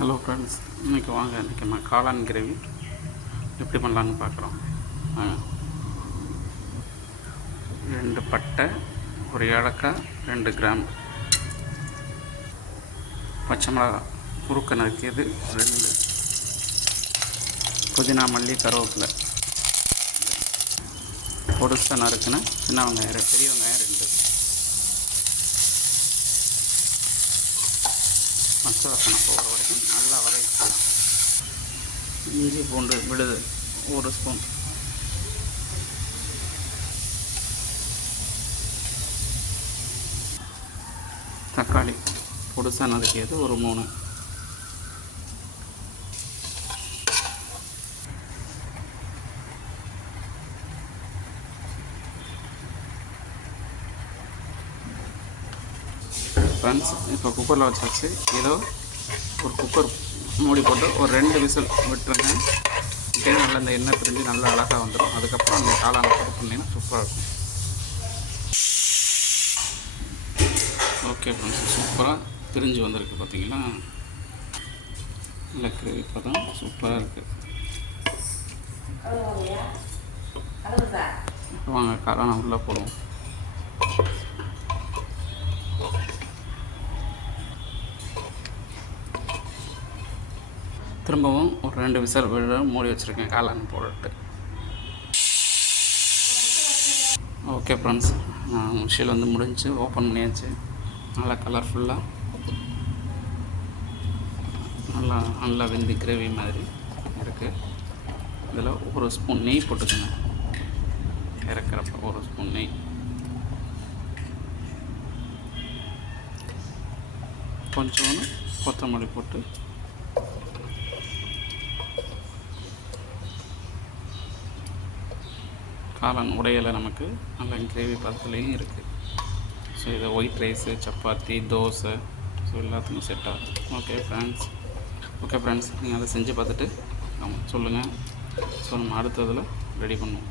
Hello friends இன்றைக்கி வாங்க இன்றைக்கி நம்ம காளான் கிரேவி. எப்படி பண்ணலான்னு பார்க்குறோம். ரெண்டு பட்டை ஒரு ஏலக்காய் ரெண்டு கிராம். பச்சை மிளகா குறுக்க நறுக்கியது ரெண்டு. புதினா மல்லி கருவேப்பிலை. பொடுசாக நறுக்குன சின்ன வெங்காயம் பெரிய வெங்காயம் ரெண்டு. பச்சை வாசனை போகிற வரைக்கும் நல்லா வதக்கலாம் இஞ்சி பூண்டு விழுது ஒரு ஸ்பூன். தக்காளி பொடுசாக நறுக்கியது ஒரு மூணு. ஃப்ரெண்ட்ஸ் இப்போ குக்கரில் வச்சாச்சு. ஏதோ ஒரு குக்கர் மூடி போட்டு ஒரு ரெண்டு விசில் விட்டுருங்க. இப்படியே நல்லா இந்த எண்ணெய் பிரிஞ்சு நல்லா அழகாக வந்துடும் அதுக்கப்புறம் அந்த காளான போட்டு பண்ணிங்கன்னா சூப்பராக இருக்கும். ஓகே ஃப்ரெண்ட்ஸ் சூப்பராக பிரிஞ்சு வந்திருக்கு பார்த்தீங்களா நல்ல கிரேவி பதம் சூப்பராக இருக்குது வாங்க காளான உள்ளே போடுவோம். திரும்பவும் ஒரு ரெண்டு விசில் விட மூடி வச்சுருக்கேன் காளான் போட்டு ஓகே ஃப்ரெண்ட்ஸ் மிஷில் வந்து முடிஞ்சு ஓப்பன் பண்ணியாச்சு. நல்லா கலர்ஃபுல்லாக நல்லா நல்லா வெந்தி கிரேவி மாதிரி இருக்குது இதில் ஒரு ஸ்பூன் நெய் போட்டுக்கோங்க. இறக்குறப்ப ஒரு ஸ்பூன் நெய். கொஞ்சோன்னு கொத்தமல்லி போட்டு காளான் உடையலை நமக்கு நல்ல கிரேவி பதத்துலேயும் இருக்குது ஸோ இதை white rice chapati dosa. So எல்லாத்துக்கும் செட் ஆகும் ஓகே ஃப்ரெண்ட்ஸ் ஓகே ஃப்ரெண்ட்ஸ் நீங்கள் அதை செஞ்சு பார்த்துட்டு ஆமாம் சொல்லுங்கள் ஸோ நம்ம அடுத்ததில் ரெடி பண்ணுவோம்.